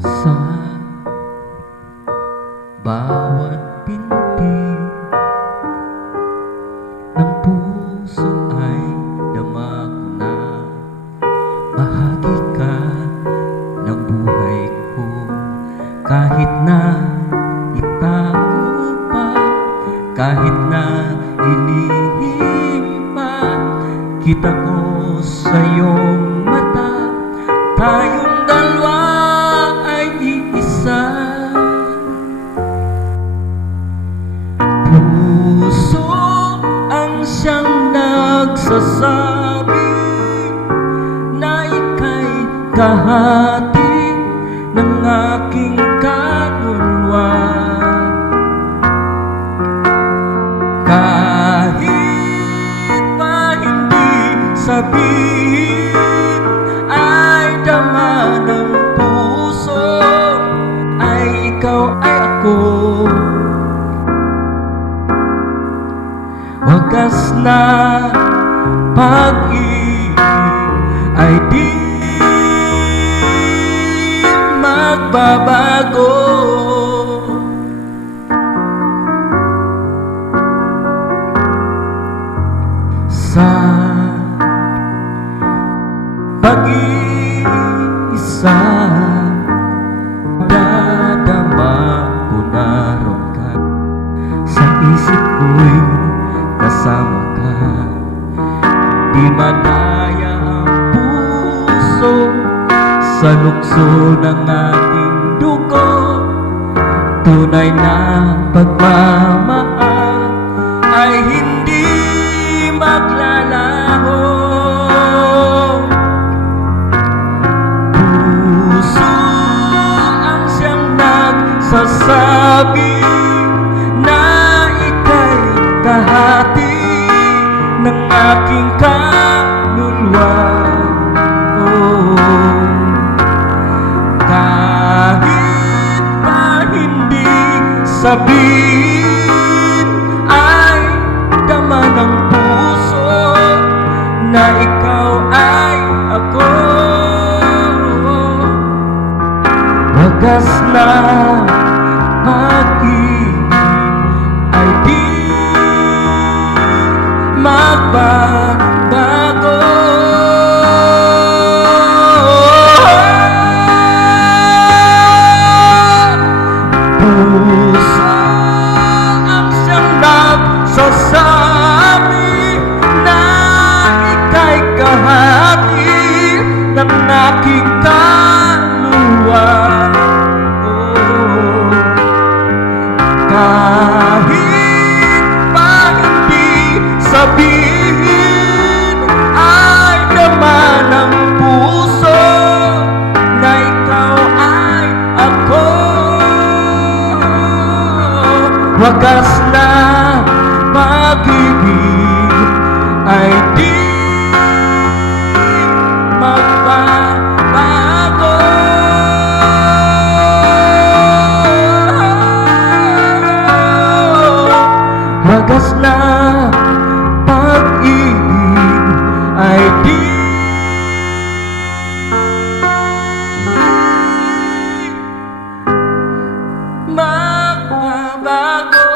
Sa bawat binti ng puso ay dama ko na bahagi ka ng buhay ko. Kahit na itago pa, kahit na ilihim pa, kita ko sa iyong mata, tayong dalawa ay iisa. Puso ang siyang nagsasabi na ika'y kahati ng aking kaluluwa. Kahit pa hindi sabihin, ay dama ng puso, ay ikaw ay ako. Wagas na pag-ibig ay di magbabago. Sa pag-iisa, dadama ko na ron ka. Sa isip ko'y kasama ka. Di madaya ang puso sa lukso ng ating dugo. Tunay na pagmamahal ay hindi maglalaho. Puso ang siyang nagsasabi na ika'y kahati ng aking kaluluwa. Oh, kahit pa hindi sabihin, ay dama ng puso na ikaw ay ako. Wagas na pag-ibig ay di magbabago. Puso ang siyang nagsasabi na ika'y kahati ng aking kaluluwa. Oh, kahit pa hindi sabihin, ay dama ng puso na ikaw ay ako. Wagas na pag-ibig ay di magbabago. Wagas na pag-ibig ay di magbabago.